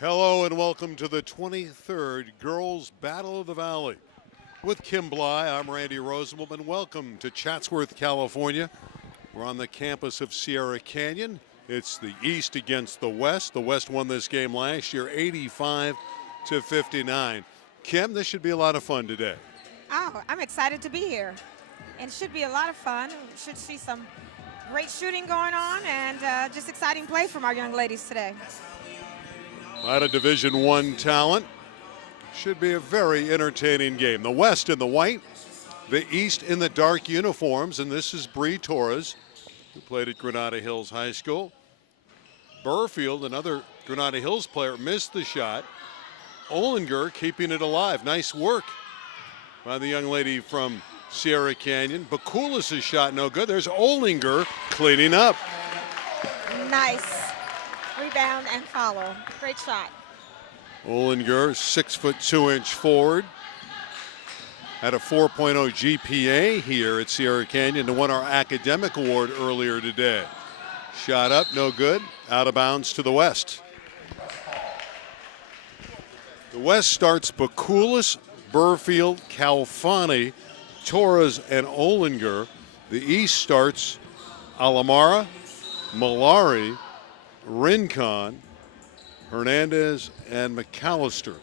Hello and welcome to the 23rd Girls Battle of the Valley. With Kim Bly, I'm Randy Rosenbaum, and welcome to Chatsworth, California. We're on the campus of Sierra Canyon. It's the East against the West. The West won this game last year, 85-59. Kim, this should be a lot of fun today. Oh, I'm excited to be here. And it should be a lot of fun. We should see some great shooting going on and just exciting play from our young ladies today. A lot of Division I talent. Should be a very entertaining game. The West in the white, the East in the dark uniforms, and this is Bree Torres, who played at Granada Hills High School. Burfield, another Granada Hills player, missed the shot. Ollinger keeping it alive. Nice work by the young lady from Sierra Canyon. Bakulis' shot no good. There's Ollinger cleaning up. Nice rebound and follow. Great shot. Ollinger, 6'2" forward. Had a 4.0 GPA here at Sierra Canyon and won our academic award earlier today. Shot up, no good. Out of bounds to the West. The West starts Bakulis, Burfield, Calfani, Torres, and Ollinger. The East starts Alamara, Malari, Rincon, Hernandez, and McAllister.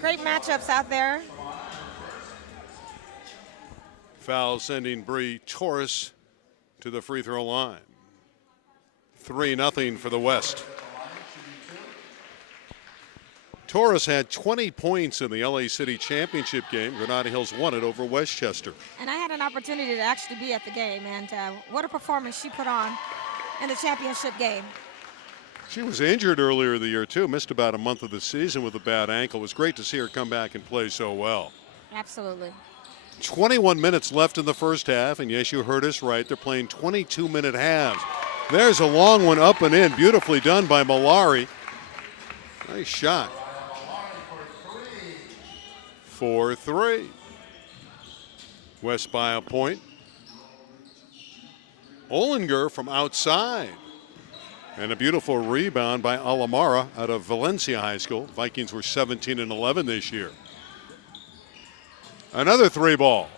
Great matchups out there. Foul sending Bree Torres to the free throw line. 3-0 for the West. Torres had 20 points in the LA City Championship game. Granada Hills won it over Westchester. And I had an opportunity to actually be at the game, and what a performance she put on in the championship game. She was injured earlier in the year, too. Missed about a month of the season with a bad ankle. It was great to see her come back and play so well. Absolutely. 21 minutes left in the first half, and yes, you heard us right. They're playing 22-minute halves. There's a long one up and in. Beautifully done by Malari. Nice shot. 4-3. West by a point. Ollinger from outside. And a beautiful rebound by Alamara out of Valencia High School. Vikings were 17-11 this year. Another three ball.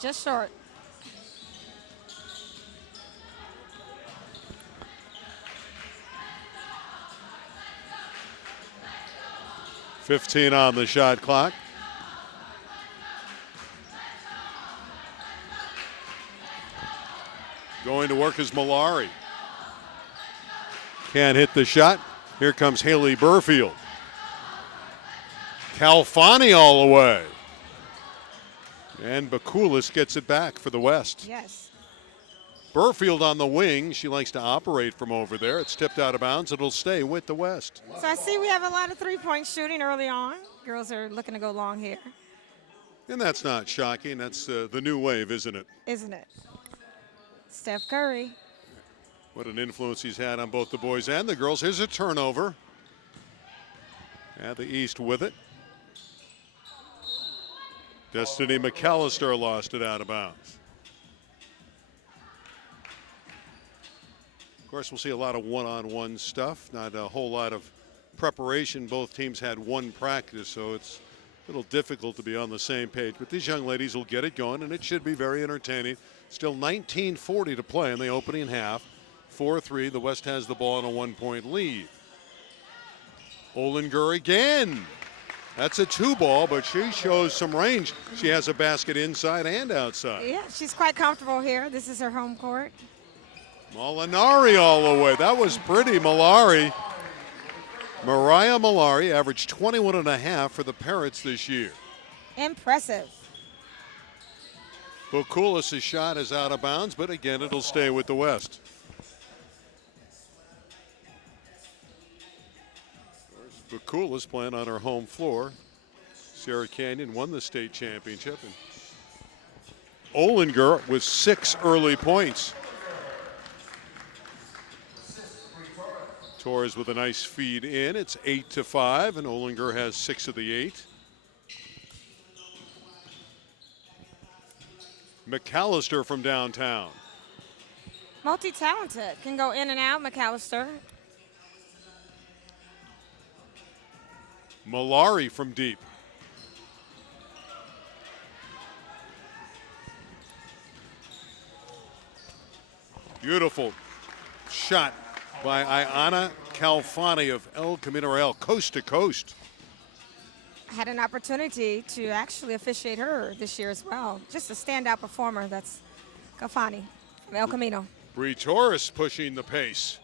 Just short. .15 on the shot clock. Going to work is Malari. Can't hit the shot. Here comes Haley Burfield. Calfani all the way. And Bakulis gets it back for the West. Yes. Burfield on the wing. She likes to operate from over there. It's tipped out of bounds. It'll stay with the West. So I see we have a lot of three-point shooting early on. Girls are looking to go long here. And that's not shocking. That's the new wave, isn't it? Isn't it? Steph Curry. What an influence he's had on both the boys and the girls. Here's a turnover. And the East with it. Destiny McAllister lost it out of bounds. Of course, we'll see a lot of one-on-one stuff. Not a whole lot of preparation. Both teams had one practice, so it's a little difficult to be on the same page. But these young ladies will get it going, and it should be very entertaining. Still 19:40 to play in the opening half. 4-3. The West has the ball in a one-point lead. Ollinger again. That's a two ball, but she shows some range. She has a basket inside and outside. Yeah, she's quite comfortable here. This is her home court. Molinari all the way. That was pretty. Mariah Malari averaged 21.5 for the Parrots this year. Impressive. Bakulis' shot is out of bounds, but again, it'll stay with the West. Bakulis playing on her home floor. Sierra Canyon won the state championship. And Ollinger with 6 early points. Torres with a nice feed in. It's 8-5, and Ollinger has 6 of the 8. McAllister from downtown. Multi-talented, can go in and out, McAllister. Malari from deep. Beautiful shot by Ayana Calfani of El Camino Real, coast to coast. I had an opportunity to actually officiate her this year as well. Just a standout performer. That's Calfani from El Camino. Bree Torres pushing the pace.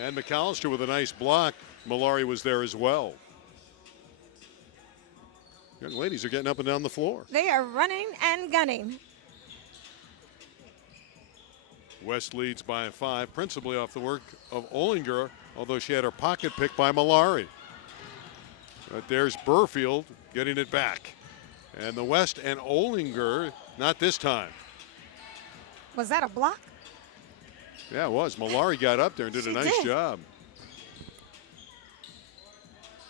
And McAllister with a nice block. Malari was there as well. Young ladies are getting up and down the floor. They are running and gunning. West leads by 5, principally off the work of Ollinger, although she had her pocket picked by Malari. But there's Burfield getting it back. And the West and Ollinger, not this time. Was that a block? Yeah, it was. Malari got up there and did a nice job.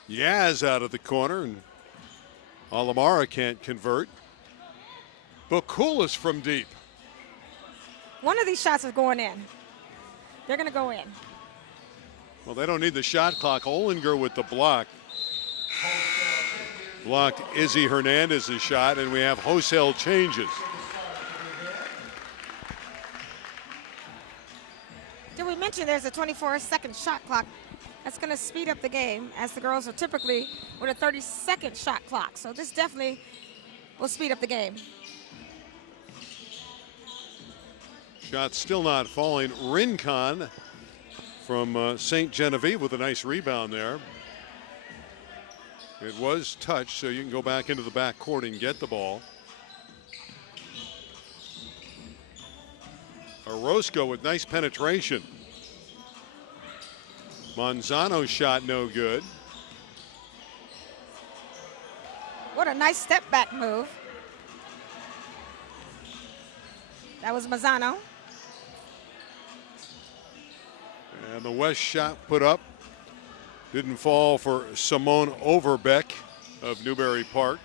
Yaz out of the corner, and Alamara can't convert. Bakulis from deep. One of these shots is going in. They're going to go in. Well, they don't need the shot clock. Ollinger with the block. Blocked Izzy Hernandez's shot, and we have wholesale changes. Did we mention there's a 24-second shot clock? That's going to speed up the game, as the girls are typically with a 30-second shot clock. So this definitely will speed up the game. Shot still not falling. Rincon from St. Genevieve with a nice rebound there. It was touched, so you can go back into the back court and get the ball. Orozco with nice penetration. Manzano's shot no good. What a nice step back move. That was Manzano. And the West shot put up. Didn't fall for Simone Overbeck of Newbury Park.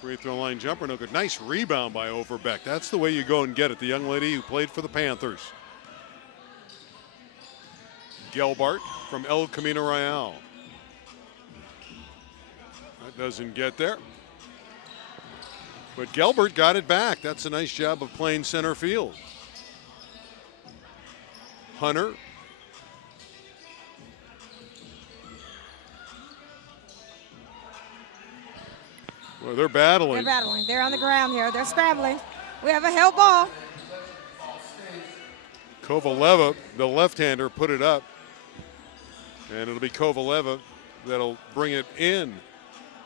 Free throw line jumper, no good. Nice rebound by Overbeck. That's the way you go and get it. The young lady who played for the Panthers. Gelbart from El Camino Real. That doesn't get there. But Gelbart got it back. That's a nice job of playing center field. Hunter. Well, they're battling. They're battling. They're on the ground here. They're scrambling. We have a held ball. Kovaleva, the left-hander, put it up. And it'll be Kovaleva that'll bring it in.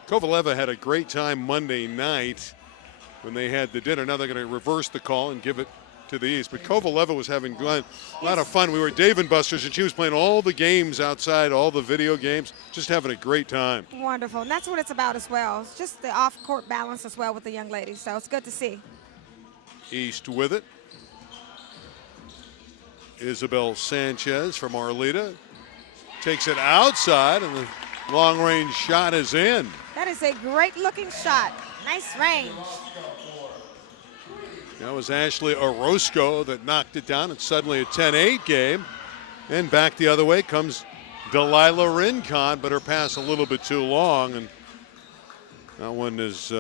Kovaleva had a great time Monday night when they had the dinner. Now they're going to reverse the call and give it to the East. But Kovaleva was having a lot of fun. We were at Dave & Buster's, and she was playing all the games outside, all the video games, just having a great time. Wonderful. And that's what it's about as well. It's just the off-court balance as well with the young ladies. So it's good to see. East with it. Isabel Sanchez from Arleta takes it outside, and the long-range shot is in. That is a great-looking shot. Nice range. That was Ashley Orozco that knocked it down. It's suddenly a 10-8 game. And back the other way comes Delilah Rincon, but her pass a little bit too long. And that one is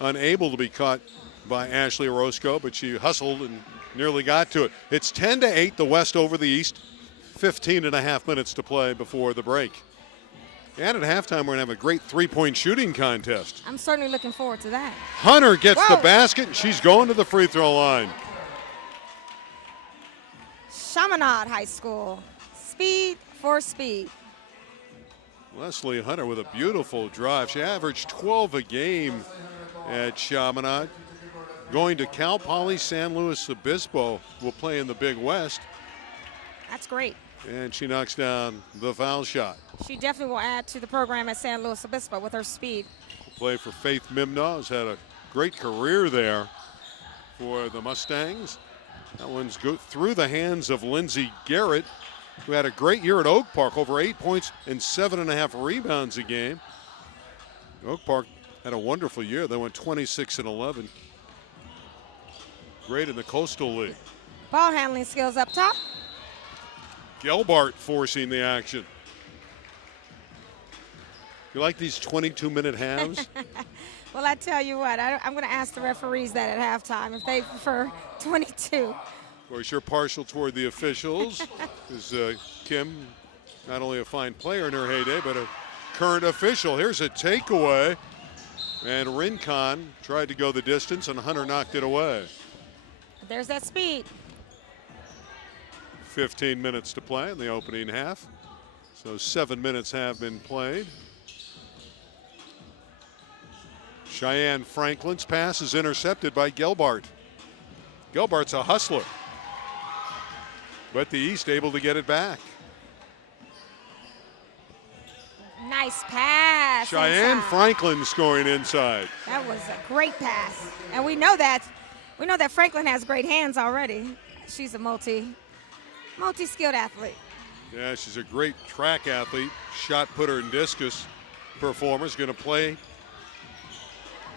unable to be caught by Ashley Orozco, but she hustled and nearly got to it. It's 10-8, the West over the East. 15.5 minutes to play before the break. And at halftime, we're going to have a great three-point shooting contest. I'm certainly looking forward to that. Hunter gets the basket, and she's going to the free throw line. Chaminade High School. Speed for speed. Leslie Hunter with a beautiful drive. She averaged 12 a game at Chaminade. Going to Cal Poly San Luis Obispo, will play in the Big West. That's great. And she knocks down the foul shot. She definitely will add to the program at San Luis Obispo with her speed. Play for Faith Mimnaugh, has had a great career there for the Mustangs. That one's go through the hands of Lindsey Garrett, who had a great year at Oak Park, over 8 points and 7.5 rebounds a game. Oak Park had a wonderful year. They went 26-11. Great in the Coastal League. Ball handling skills up top. Gelbart forcing the action. You like these 22-minute halves? Well, I tell you what, I'm going to ask the referees that at halftime if they prefer 22. Of course, you're partial toward the officials. Is Kim not only a fine player in her heyday, but a current official. Here's a takeaway. And Rincon tried to go the distance, and Hunter knocked it away. There's that speed. 15 minutes to play in the opening half. So 7 minutes have been played. Cheyenne Franklin's pass is intercepted by Gelbart. Gelbart's a hustler. But the East able to get it back. Nice pass. Cheyenne inside. Franklin scoring inside. That was a great pass. And we know that Franklin has great hands already. She's a multi-skilled athlete. Yeah, she's a great track athlete, shot putter and discus performer. Is going to play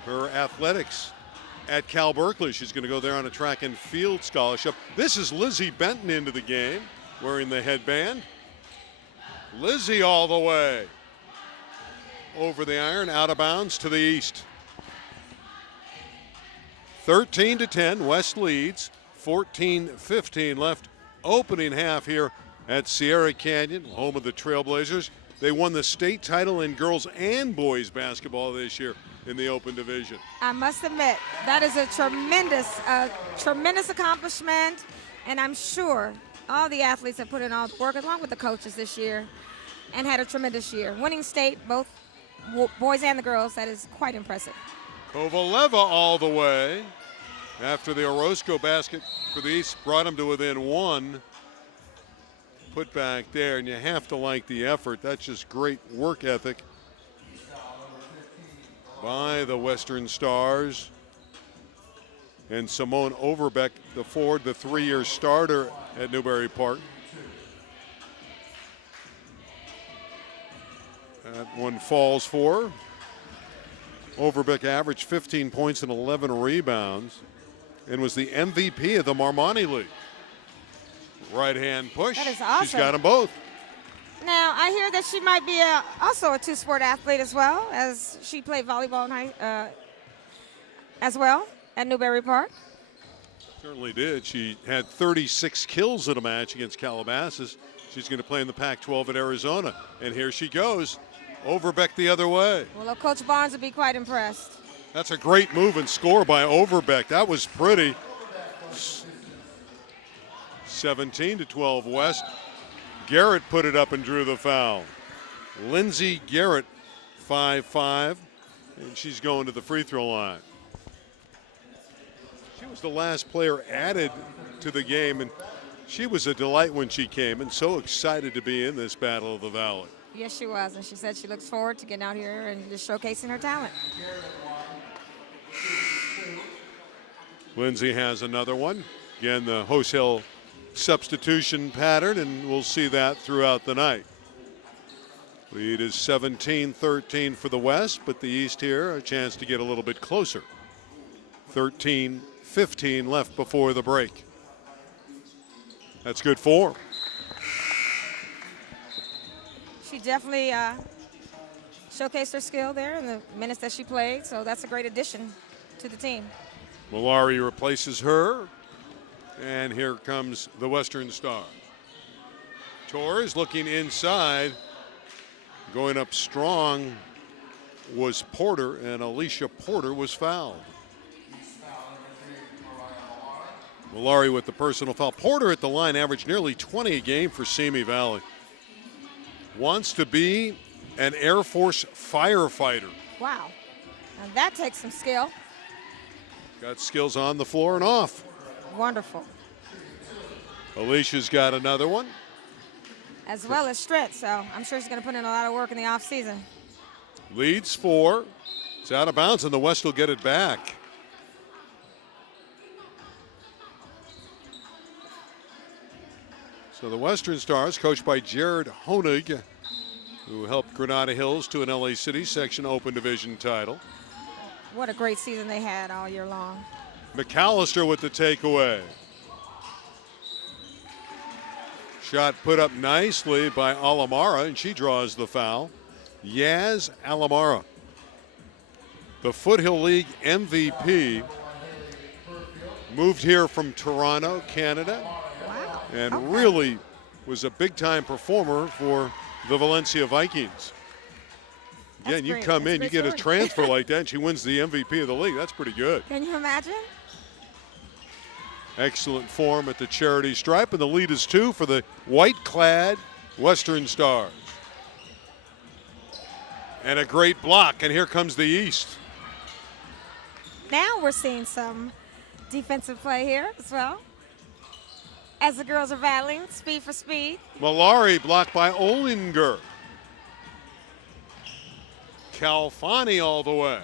her athletics at Cal Berkeley. She's going to go there on a track and field scholarship. This is Lizzie Benton into the game, wearing the headband. Lizzie all the way. Over the iron, out of bounds to the East. 13-10, West leads. 14-15 left. Opening half here at Sierra Canyon, home of the Trailblazers. They won the state title in girls and boys basketball this year in the Open Division. I must admit, that is a tremendous accomplishment, and I'm sure all the athletes have put in all the work along with the coaches this year and had a tremendous year. Winning state, both boys and the girls, that is quite impressive. Kovaleva all the way after the Orozco basket for the East brought them to within one. Put back there, and you have to like the effort. That's just great work ethic by the Western Stars. And Simone Overbeck, the forward, the 3-year starter at Newbury Park. That one falls for her. Overbeck averaged 15 points and 11 rebounds and was the MVP of the Marmoni League. Right-hand push. That is awesome. She's got them both. Now, I hear that she might be also a two-sport athlete as well, as she played volleyball as well at Newbury Park. Certainly did. She had 36 kills in a match against Calabasas. She's going to play in the Pac-12 at Arizona. And here she goes. Overbeck the other way. Well, Coach Barnes would be quite impressed. That's a great move and score by Overbeck. That was pretty. 17-12 West. Garrett put it up and drew the foul. Lindsey Garrett, 5'5", and she's going to the free throw line. She was the last player added to the game, and she was a delight when she came and so excited to be in this Battle of the Valley. Yes, she was, and she said she looks forward to getting out here and just showcasing her talent. Lindsay has another one. Again, the Host-Hill substitution pattern, and we'll see that throughout the night. Lead is 17-13 for the West, but the East here a chance to get a little bit closer. 13-15 left before the break. That's good form. She definitely showcased her skill there in the minutes that she played, so that's a great addition to the team. Malari replaces her, and here comes the Western Star. Torres looking inside. Going up strong was Porter, and Alicia Porter was fouled. Malari with the personal foul. Porter at the line averaged nearly 20 a game for Simi Valley. Wants to be an Air Force firefighter. Wow. Now that takes some skill. Got skills on the floor and off. Wonderful. Alicia's got another one. As well as strength, so I'm sure she's going to put in a lot of work in the offseason. Leads 4. It's out of bounds, and the West will get it back. So the Western Stars, coached by Jared Honig, who helped Granada Hills to an LA City Section Open Division title. What a great season they had all year long. McAllister with the takeaway. Shot put up nicely by Alamara, and she draws the foul. Yaz Alamara, the Foothill League MVP, moved here from Toronto, Canada, Wow. and Okay. really was a big-time performer for the Valencia Vikings. Again, you great. come That's a in, you great get a story. transfer like that, and she wins the MVP of the league. That's pretty good. Can you imagine? Excellent form at the charity stripe, and the lead is 2 for the white-clad Western Stars. And a great block, and here comes the East. Now we're seeing some defensive play here as well. As the girls are battling, speed for speed. Malari blocked by Olinger. Calfani all the way.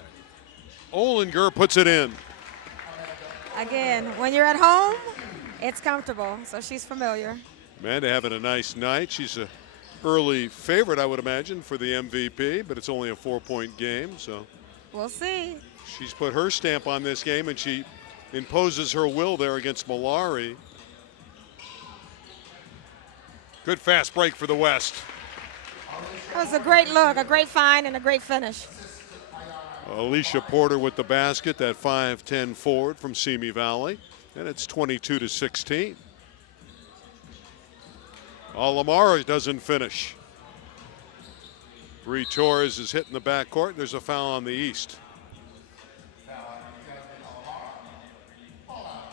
Olinger puts it in. Again, when you're at home, it's comfortable, so she's familiar. Amanda having a nice night. She's an early favorite, I would imagine, for the MVP, but it's only a 4-point game, so We'll see. she's put her stamp on this game, and she imposes her will there against Malari. Good fast break for the West. That was a great look, a great find, and a great finish. Alicia Porter with the basket, that 5'10" forward from Simi Valley, and it's 22-16. Alamara doesn't finish. Bree Torres is hitting the backcourt. There's a foul on the East.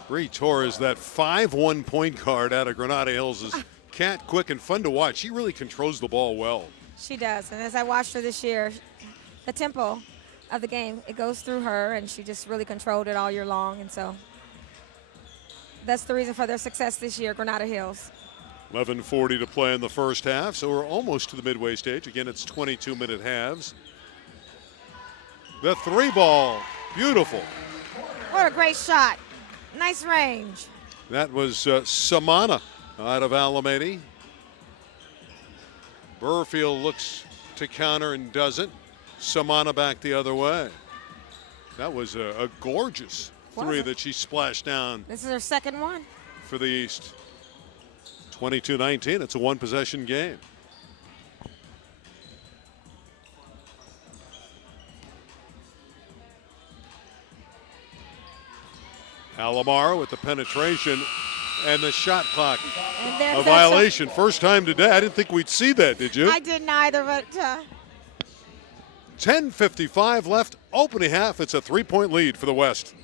Bree Torres, that 5'1" point guard out of Granada Hills, is cat quick and fun to watch. She really controls the ball well. She does, and as I watched her this year, the tempo of the game, it goes through her, and she just really controlled it all year long, and so that's the reason for their success this year, Granada Hills. 11:40 to play in the first half, so we're almost to the midway stage. Again, it's 22-minute halves. The 3-ball, beautiful. What a great shot. Nice range. That was Samana out of Alameda. Burfield looks to counter and doesn't. Samana back the other way. That was a gorgeous three that she splashed down This is her second one. for the East. 22-19, it's a one-possession game. Alamara with the penetration and the shot clock. And there's A that shot. violation. First time today. I didn't think we'd see that, did you? I didn't either, but 10:55 left, opening half. It's a 3-point lead for the West.